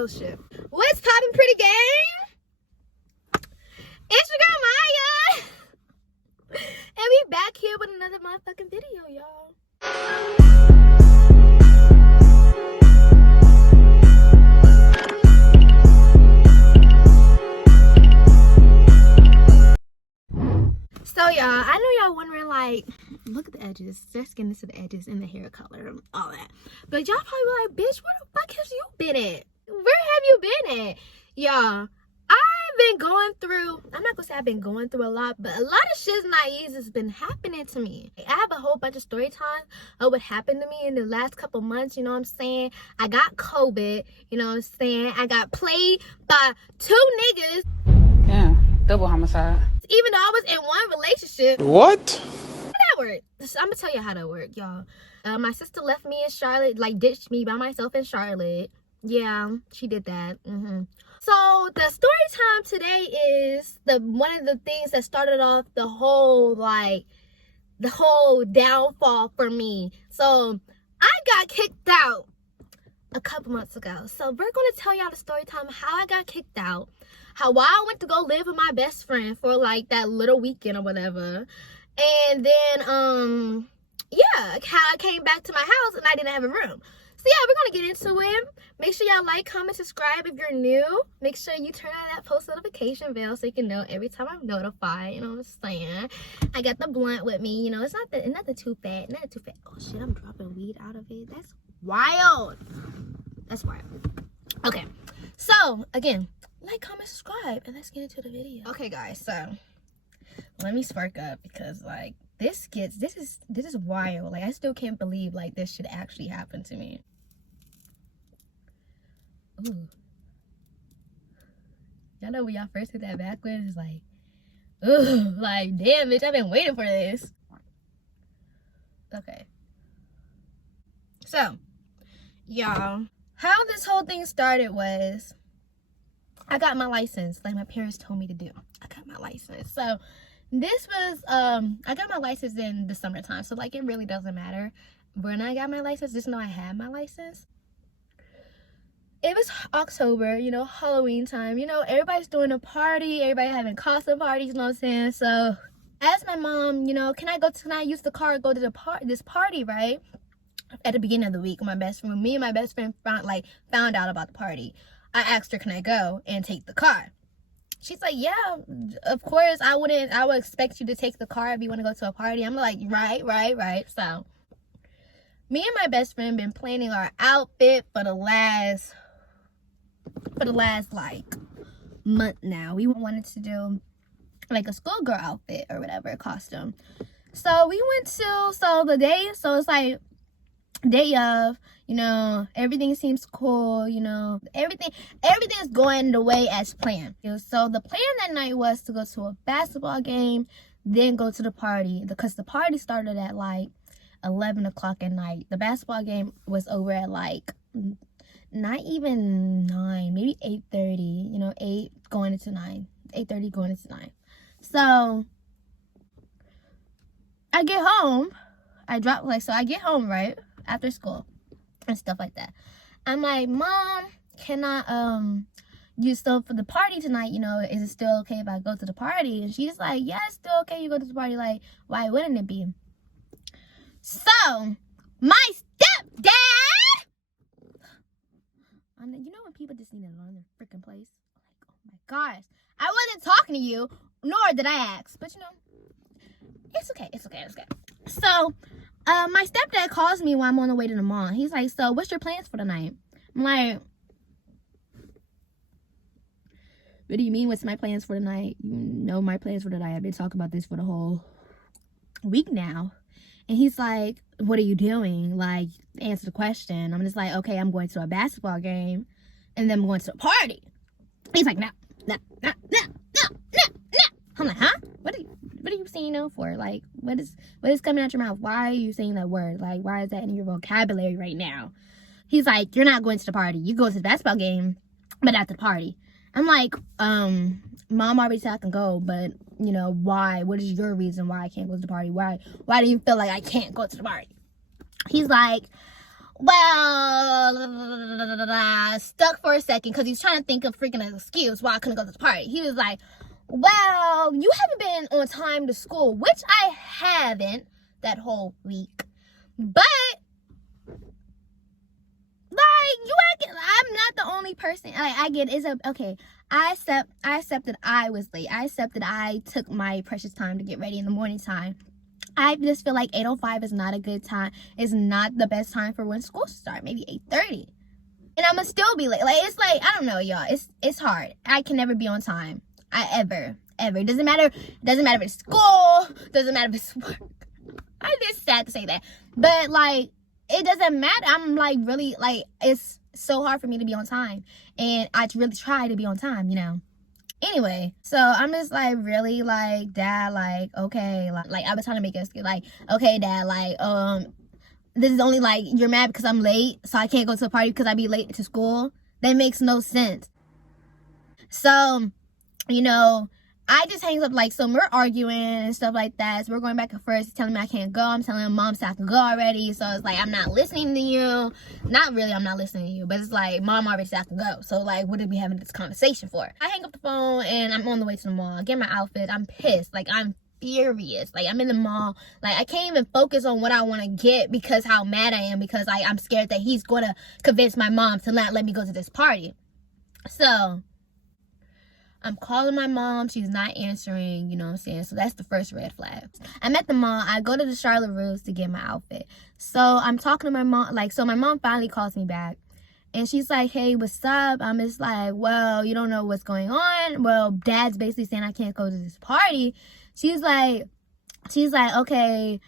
Oh shit. What's poppin', pretty gang? It's your girl Maya. And we back here with another motherfucking video, y'all. So y'all, I know y'all wondering, like, look at the edges. Just getting into the edges and the hair color and all that. But y'all probably like, bitch, where the fuck have you been at? Where have you been at? Y'all, I've been going through, I'm not gonna say I've been going through a lot, but a lot of shit's naive has been happening to me. I have a whole bunch of story time of what happened to me in the last couple months, you know what I'm saying? I got COVID, you know what I'm saying? I got played by 2 niggas. Yeah, double homicide. Even though I was in one relationship. What? How that work? I'm gonna tell you how that work, y'all. My sister left me in Charlotte, like ditched me by myself in Charlotte. Yeah, she did that. So the story time today is one of the things that started off the whole downfall for me. So I got kicked out a couple months ago. So we're gonna tell y'all the story time how I got kicked out, how I went to go live with my best friend for like that little weekend or whatever, and then yeah, how I came back to my house and I didn't have a room. So yeah, we're gonna get into it. Make sure y'all like, comment, subscribe if you're new. Make sure you turn on that post notification bell so you can know every time I'm notified. You know what I'm saying? I got the blunt with me. You know, it's not the too fat. Not too fat. Oh shit, I'm dropping weed out of it. That's wild. That's wild. Okay, so again, like, comment, subscribe, and let's get into the video. Okay, guys, so let me spark up because like this is wild. Like, I still can't believe like this should actually happen to me. Ooh. Y'all know when y'all first hit that backwards, it's like, ooh, like, damn, bitch, I've been waiting for this. Okay. So, y'all, how this whole thing started was I got my license, like my parents told me to do. I got my license. So, this was, I got my license in the summertime, so, like, it really doesn't matter. When I got my license, just know I had my license. It was October, you know, Halloween time. You know, everybody's doing a party. Everybody having costume parties, you know what I'm saying? So, asked my mom, you know, can I use the car to go to this party, right? At the beginning of the week, me and my best friend found out about the party. I asked her, can I go and take the car? She's like, yeah, of course. I would expect you to take the car if you want to go to a party. I'm like, right. So, me and my best friend been planning our outfit for the last like month now. We wanted to do like a schoolgirl outfit or whatever, costume. So we went to, it's like day of, you know, everything seems cool, you know, everything's going the way as planned. So the plan that night was to go to a basketball game, then go to the party, because the party started at like 11 o'clock at night. The basketball game was over at like not even 9, maybe 8:30, you know, 8 going into 9, 8:30 going into 9. So I get home, I get home right after school and stuff like that. I'm like, Mom, can I use stuff for the party tonight? You know, is it still okay if I go to the party? And she's like, yeah, it's still okay, you go to the party. Like, why wouldn't it be? So my stepdad, you know when people just need to learn their freaking place? Like, oh my gosh, I wasn't talking to you, nor did I ask, but you know, it's okay. So my stepdad calls me while I'm on the way to the mall. He's like, so what's your plans for the night? I'm like, what do you mean what's my plans for the night? You know my plans for the night. I've been talking about this for the whole week now. And he's like, what are you doing? Like, answer the question. I'm just like, okay, I'm going to a basketball game and then I'm going to a party. He's like, no. I'm like, huh? What are you saying no for? Like, what is coming out your mouth? Why are you saying that word? Like, why is that in your vocabulary right now? He's like, you're not going to the party. You go to the basketball game, but at the party. I'm like, Mom already said I can go, but, you know, why? What is your reason why I can't go to the party? Why do you feel like I can't go to the party? He's like, well, stuck for a second because he's trying to think of freaking an excuse why I couldn't go to the party. He was like, well, you haven't been on time to school, which I haven't that whole week. But, like, I'm not the only person. I get it's okay. I accept that I was late. I accept that I took my precious time to get ready in the morning time. I just feel like 8:05 is not a good time. It's not the best time for when school starts. Maybe 8:30. And I'ma still be late. Like, it's like, I don't know, y'all. It's hard. I can never be on time. Ever. It doesn't matter if it's school. Doesn't matter if it's work. I'm just sad to say that. But, like, it doesn't matter. I'm, like, really, like, it's so hard for me to be on time. And I really try to be on time, you know. Anyway, so I'm just like, really, like, Dad, like, okay, like I was trying to make it excuse, like, okay, Dad, like, this is only, like, you're mad because I'm late, so I can't go to the party because I be late to school. That makes no sense. So, you know, I just hangs up, like, so we're arguing and stuff like that. So we're going back and forth. He's telling me I can't go. I'm telling him Mom said I can go already. So it's like, I'm not listening to you. Not really, I'm not listening to you. But it's like, Mom already said I can go. So, like, what are we having this conversation for? I hang up the phone and I'm on the way to the mall. I get my outfit. I'm pissed. Like, I'm furious. Like, I'm in the mall. Like, I can't even focus on what I want to get because how mad I am. Because I'm scared that he's going to convince my mom to not let me go to this party. So I'm calling my mom. She's not answering, you know what I'm saying? So that's the first red flag. I'm at the mall. I go to the Charlotte Russe to get my outfit. So I'm talking to my mom. Like, so my mom finally calls me back. And she's like, hey, what's up? I'm just like, well, you don't know what's going on. Well, Dad's basically saying I can't go to this party. She's like, okay,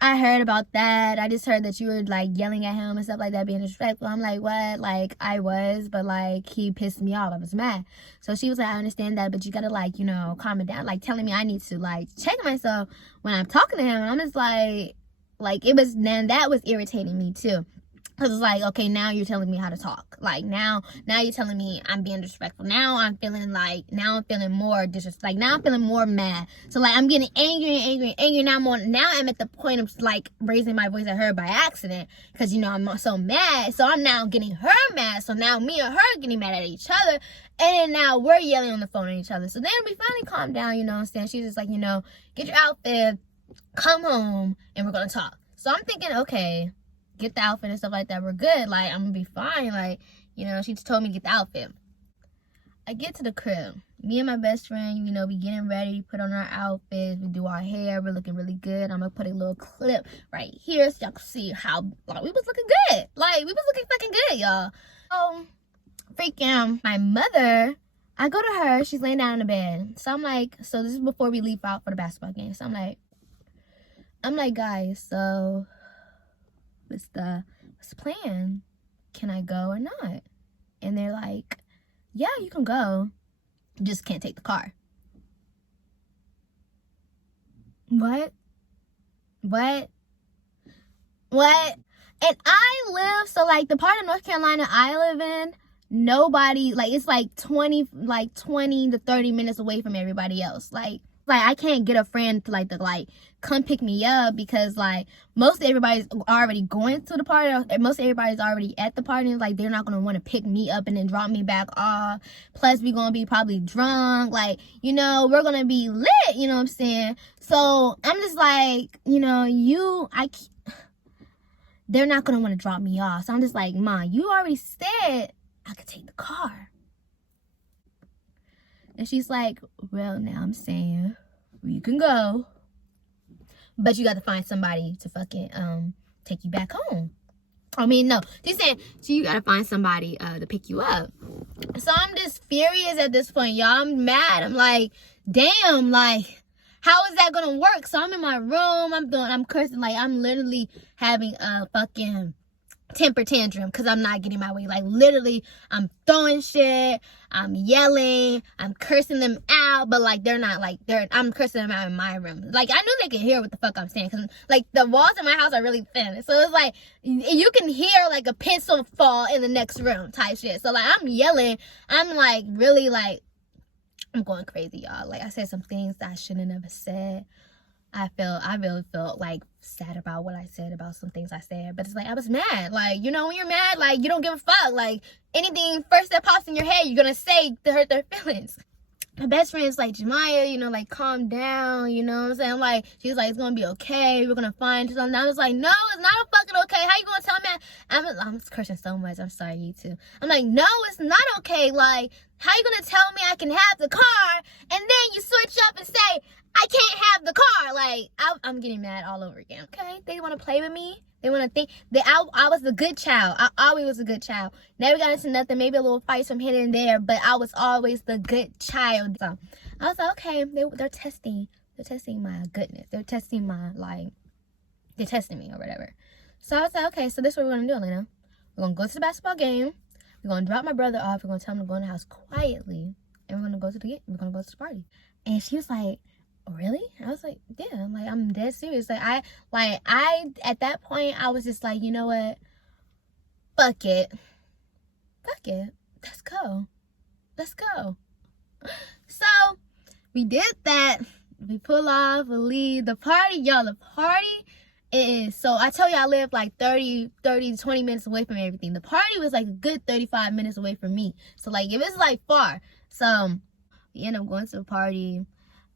I heard about that. I just heard that you were, like, yelling at him and stuff like that, being disrespectful. I'm like, what? Like, I was, but, like, he pissed me off. I was mad. So she was like, I understand that, but you gotta, like, you know, calm it down. Like, telling me I need to, like, check myself when I'm talking to him. And I'm just like, it was, then that was irritating me, too. Because it's like, okay, now you're telling me how to talk. Like, now you're telling me I'm being disrespectful. Now I'm feeling more disrespectful. Like, now I'm feeling more mad. So, like, I'm getting angry. Now I'm at the point of, like, raising my voice at her by accident. Because, you know, I'm so mad. So I'm now getting her mad. So now me and her are getting mad at each other. And then now we're yelling on the phone at each other. So then we finally calm down, you know what I'm saying? She's just like, you know, get your outfit, come home, and we're going to talk. So I'm thinking, okay, get the outfit and stuff like that, we're good, like, I'm gonna be fine, like, you know, she just told me to get the outfit. I get to the crib, me and my best friend, you know, we getting ready, put on our outfits, we do our hair, we're looking really good. I'm gonna put a little clip right here so y'all can see how, like, we was looking good, like, we was looking fucking good, y'all. So, freaking, my mother, I go to her, she's laying down in the bed, so I'm like, so this is before we leave out for the basketball game, so I'm like, guys, so what's the plan? Can I go or not? And they're like, yeah, you can go. You just can't take the car. What? And I live, so, like, the part of North Carolina I live in, nobody, like, it's like 20 to 30 minutes away from everybody else. Like I can't get a friend to, like, come pick me up because, like, most everybody's already going to the party. Or most everybody's already at the party. Like, they're not going to want to pick me up and then drop me back off. Plus, we're going to be probably drunk. Like, you know, we're going to be lit, you know what I'm saying? So, I'm just like, you know, they're not going to want to drop me off. So, I'm just like, Ma, you already said I could take the car. And she's like, well, now I'm saying you can go, but you got to find somebody to fucking take you back home. I mean, no, she's saying you got to find somebody to pick you up. So I'm just furious at this point, y'all. I'm mad. I'm like, damn, like, how is that gonna work? So I'm in my room. I'm cursing. Like, I'm literally having a fucking temper tantrum because I'm not getting my way. Like, literally, I'm throwing shit, I'm yelling, I'm cursing them out, but, like, they're not, like, I'm cursing them out in my room. Like, I knew they could hear what the fuck I'm saying because, like, the walls in my house are really thin, so it's like you can hear, like, a pencil fall in the next room type shit. So, like, I'm yelling, I'm, like, really, like, I'm going crazy, y'all. Like, I said some things that I shouldn't have never said. I really felt like sad about what I said, about some things I said. But it's like, I was mad. Like, you know, when you're mad, like, you don't give a fuck. Like, anything first that pops in your head, you're gonna say to hurt their feelings. My best friend's like, Jemiah, you know, like, calm down, you know what I'm saying? Like, she was like, it's gonna be okay, we're gonna find something. I was like, no, it's not fucking okay. How you gonna tell me? I'm cursing so much. I'm sorry, you too. I'm like, no, it's not okay. Like, how you gonna tell me I can have the car and then you switch up and say I can't have the car? Like, I'm getting mad all over again. Okay, they want to play with me. They want to think that I was a good child. I always was a good child. Never got into nothing. Maybe a little fights from here and there, but I was always the good child. So I was like, okay, they're testing. They're testing my goodness. They're testing my, like, they're testing me or whatever. So I was like, okay, so this is what we're going to do, Elena. We're going to go to the basketball game. We're going to drop my brother off. We're going to tell him to go in the house quietly. And we're going to go to the party. And she was like, really? I was like, yeah. Like, I'm dead serious. Like, I at that point, I was just like, you know what? Fuck it. Let's go. So we did that. We pull off, we leave the party. Y'all, the party is, so I tell you, I live like 30 to 20 minutes away from everything. The party was like a good 35 minutes away from me. So like, it was like far. So we end up going to the party.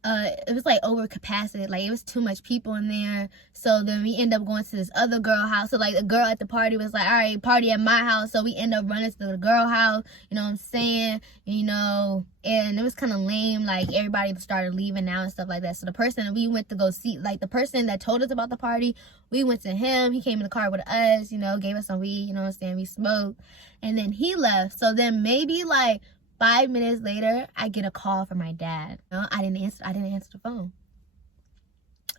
It was like over capacity, like it was too much people in there. So then we end up going to this other girl house. So like the girl at the party was like, all right, party at my house. So we end up running to the girl house, you know what I'm saying? You know, and it was kind of lame. Like everybody started leaving now and stuff like that. So the person that we went to go see, like the person that told us about the party, we went to him. He came in the car with us, you know, gave us some weed, you know what I'm saying? We smoked, and then he left. So then maybe like 5 minutes later, I get a call from my dad. You know, I didn't answer the phone.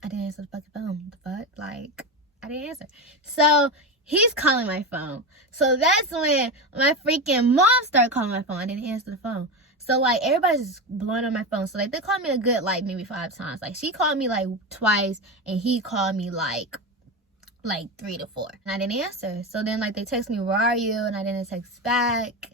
I didn't answer the fucking phone. The fuck? Like, I didn't answer. So he's calling my phone. So that's when my freaking mom started calling my phone. I didn't answer the phone. So like everybody's just blowing on my phone. So like they called me a good like maybe 5 times. Like she called me like twice, and he called me like 3 to 4. And I didn't answer. So then like they text me, where are you? And I didn't text back.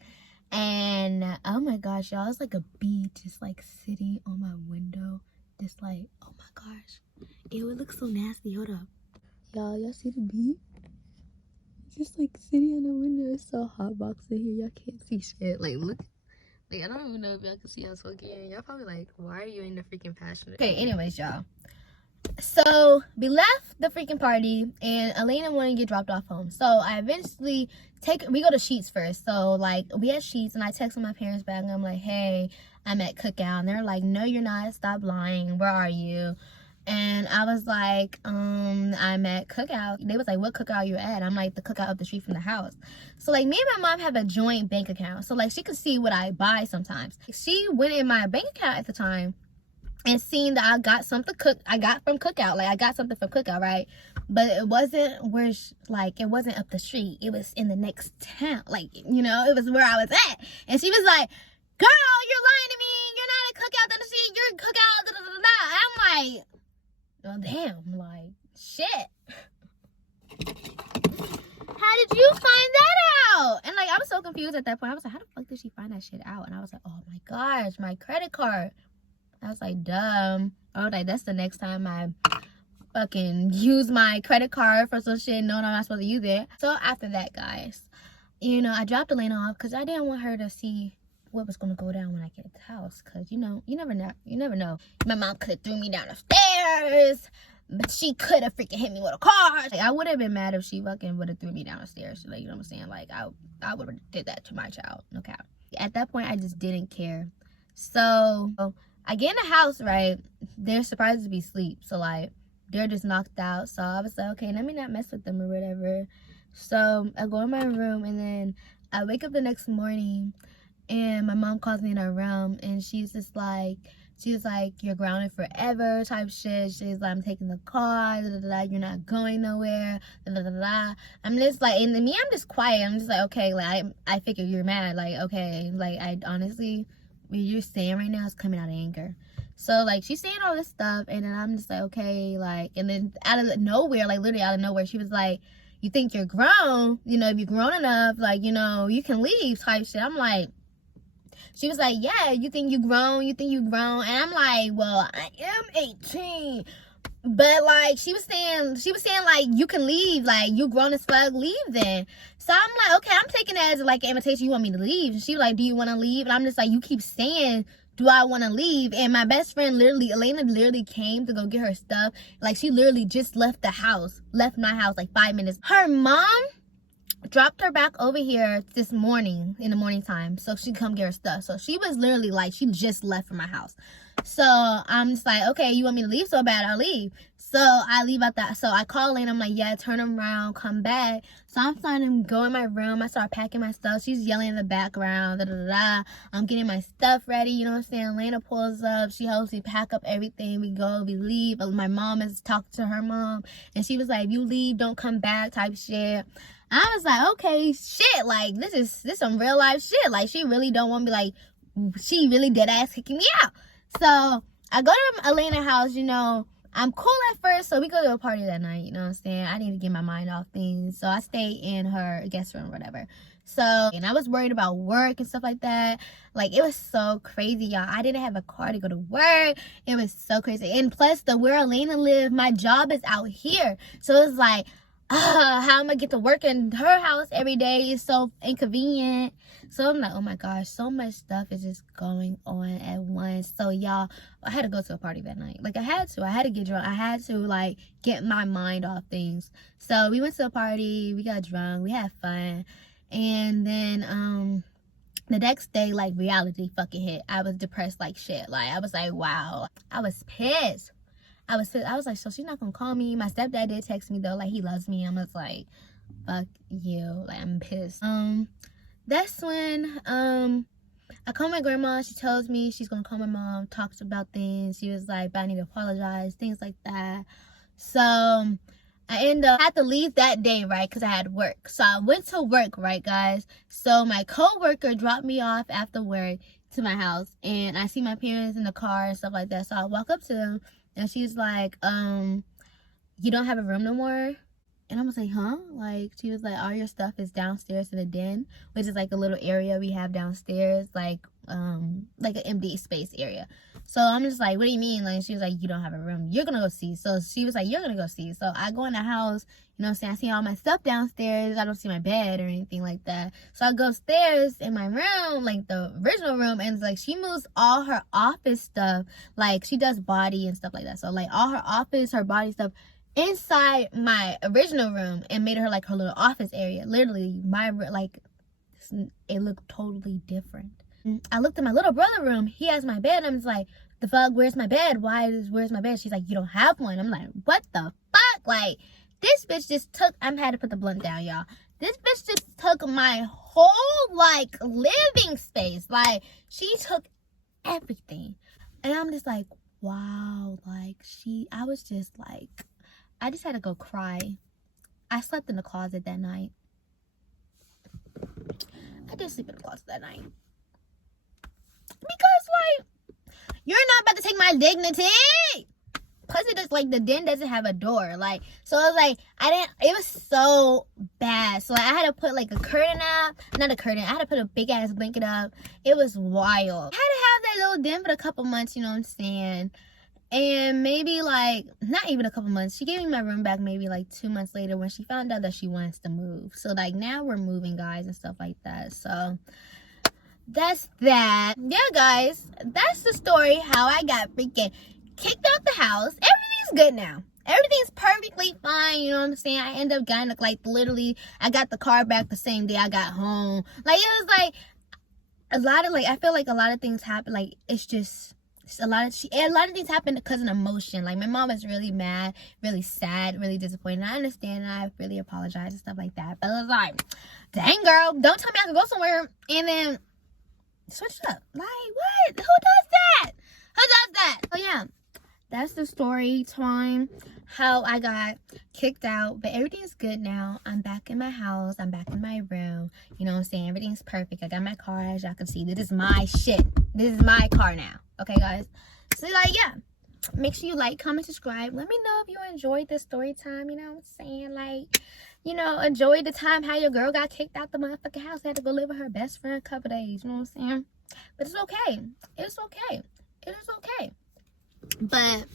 And oh my gosh, y'all, it's like a bee just like sitting on my window, just like, oh my gosh, ew, it looks so nasty. Hold up, y'all see the bee? It's just like sitting on the window. It's so hot box in here, y'all can't see shit. Like, look, like I don't even know if y'all can see us looking. Y'all probably like, why are you in the freaking passion? Okay, anyways, y'all, so we left the freaking party, and Elena wanted to get dropped off home. So I eventually we go to Sheets first. So like we at Sheets, and I texted my parents back, and I'm like, hey, I'm at Cookout. And they're like, no, you're not. Stop lying. Where are you? And I was like, I'm at Cookout. They was like, what Cookout you at? I'm like, the Cookout up the street from the house. So like me and my mom have a joint bank account. So like she could see what I buy sometimes. She went in my bank account at the time and seen that I got something I got from Cookout. Like I got something from Cookout, right? But it wasn't it wasn't up the street. It was in the next town. Like, you know, it was where I was at. And she was like, girl, you're lying to me. You're not at Cookout down the street. You're at Cookout, da, da, da, da. I'm like, well, damn, like, shit. How did you find that out? And like, I was so confused at that point. I was like, how the fuck did she find that shit out? And I was like, oh my gosh, my credit card. I was like, dumb. I was like, that's the next time I fucking use my credit card for some shit knowing I'm not supposed to use it. So after that, guys, you know, I dropped Elena off because I didn't want her to see what was going to go down when I get at the house. Because, you know, you never know. My mom could have threw me down the stairs, but she could have freaking hit me with a car. Like, I would have been mad if she fucking would have threw me down the stairs. Like, you know what I'm saying? Like, I would have did that to my child. No cap. At that point, I just didn't care. So I get in the house, right? They're surprised to be asleep. So, like, they're just knocked out. So I was like, okay, let me not mess with them or whatever. So I go in my room, and then I wake up the next morning, and my mom calls me in her room, and she's like, you're grounded forever type shit. She's like, I'm taking the car, da, da, da, you're not going nowhere, da, da, da, da. I'm just like, and me, I'm just quiet. I'm just like, okay, like, I figure you're mad. Like, okay, like, I honestly, what you're saying right now is coming out of anger. So, like, she's saying all this stuff, and then I'm just like, okay, like, and then out of nowhere, like, literally out of nowhere, she was like, you think you're grown? You know, if you're grown enough, like, you know, you can leave type shit. I'm like, she was like, yeah, you think you grown? And I'm like, well, I am 18, But like she was saying like, you can leave, like you grown as fuck, leave then. So I'm like, okay, I'm taking it as like an invitation, you want me to leave. And she was like, do you want to leave? And I'm just like, you keep saying, do I want to leave? And my best friend Elena literally came to go get her stuff. Like she literally just left my house like 5 minutes. Her mom dropped her back over here this morning in the morning time so she could come get her stuff. So she was literally like, she just left from my house. So I'm just like, okay, you want me to leave so bad? I'll leave. So I leave out that. So I call in. I'm like, yeah, turn around, come back. So I'm starting to go in my room. I start packing my stuff. She's yelling in the background. Da, da, da, da. I'm getting my stuff ready. You know what I'm saying? Lena pulls up. She helps me pack up everything. We go, we leave. My mom is talking to her mom. And she was like, if you leave, don't come back type shit. I was like, okay, shit. Like, this some real life shit. Like, she really don't want me, like, she really dead ass kicking me out. So I go to Elena's house, you know, I'm cool at first, so we go to a party that night, you know what I'm saying? I need to get my mind off things, so I stay in her guest room or whatever. So, and I was worried about work and stuff like that. Like, it was so crazy, y'all. I didn't have a car to go to work. It was so crazy. And plus, where Elena lived, my job is out here. So it's like, how am I gonna get to work in her house every day is so inconvenient. So I'm like, oh my gosh, so much stuff is just going on at once. So y'all, I had to go to a party that night. Like I had to get drunk. I had to like get my mind off things. So we went to a party, we got drunk, we had fun. And then the next day, like, reality fucking hit. I was depressed like shit. Like, I was like, wow. I was pissed. I was like, so she's not gonna call me. My stepdad did text me though, like he loves me. I'm just like, fuck you. Like, I'm pissed. That's when I call my grandma. She tells me she's gonna call my mom, talks about things. She was like, but I need to apologize, things like that. So I had to leave that day, right, because I had work. So I went to work, right, guys. So my co-worker dropped me off after work to my house, and I see my parents in the car and stuff like that. So I walk up to them, and she's like, you don't have a room no more? And I was like, huh? Like, she was like, all your stuff is downstairs in the den, which is like a little area we have downstairs, like an empty space area. So I'm just like, what do you mean? Like, she was like, you don't have a room. You're gonna go see. So she was like, you're gonna go see. So I go in the house, you know what I'm saying? I see all my stuff downstairs. I don't see my bed or anything like that. So I go upstairs in my room, like the original room, and it's like she moves all her office stuff. Like, she does body and stuff like that. So like all her office, her body stuff inside my original room and made her like her little office area. Literally, it looked totally different. I looked at my little brother room. He has my bed. I'm just like, the fuck, where's my bed? Where's my bed? She's like, you don't have one. I'm like, what the fuck? Like, this bitch just took, I had to put the blunt down, y'all. This bitch just took my whole, like, living space. Like, she took everything. And I'm just like, wow. Like, I was just like, I just had to go cry. I slept in the closet that night. I did sleep in the closet that night. Because, like, you're not about to take my dignity. Plus, it is like the den doesn't have a door. Like, so it was like, it was so bad. So like, I had to put like a curtain up. Not a curtain. I had to put a big ass blanket up. It was wild. I had to have that little den for a couple months, you know what I'm saying? And maybe like, not even a couple months. She gave me my room back maybe like 2 months later when she found out that she wants to move. So like now we're moving, guys, and stuff like that. So that's that. Yeah, guys, that's the story how I got freaking kicked out the house. Everything's good now. Everything's perfectly fine, you know what I'm saying? I end up getting, like, literally, I got the car back the same day I got home. Like, it was like a lot of, like, I feel like a lot of things happen. Like, it's just a lot of things happen because of emotion. Like, my mom was really mad, really sad, really disappointed. I understand, and I really apologize and stuff like that. But it was like, dang, girl, don't tell me I can go somewhere and then switch up. Like, what? Who does that? Who does that? So yeah, that's the story time, how I got kicked out. But everything's good now. I'm back in my house. I'm back in my room. You know what I'm saying? Everything's perfect. I got my car, as y'all can see. This is my shit. This is my car now. Okay, guys? So, like, yeah. Make sure you like, comment, subscribe. Let me know if you enjoyed this story time. You know what I'm saying? Like, you know, enjoy the time how your girl got kicked out the motherfucking house. Had to go live with her best friend a couple days. You know what I'm saying? But it's okay. It's okay. It is okay. But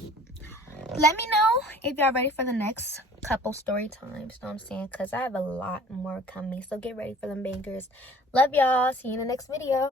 let me know if y'all ready for the next couple story times. Know what I'm saying? Because I have a lot more coming. So get ready for them bangers. Love y'all. See you in the next video.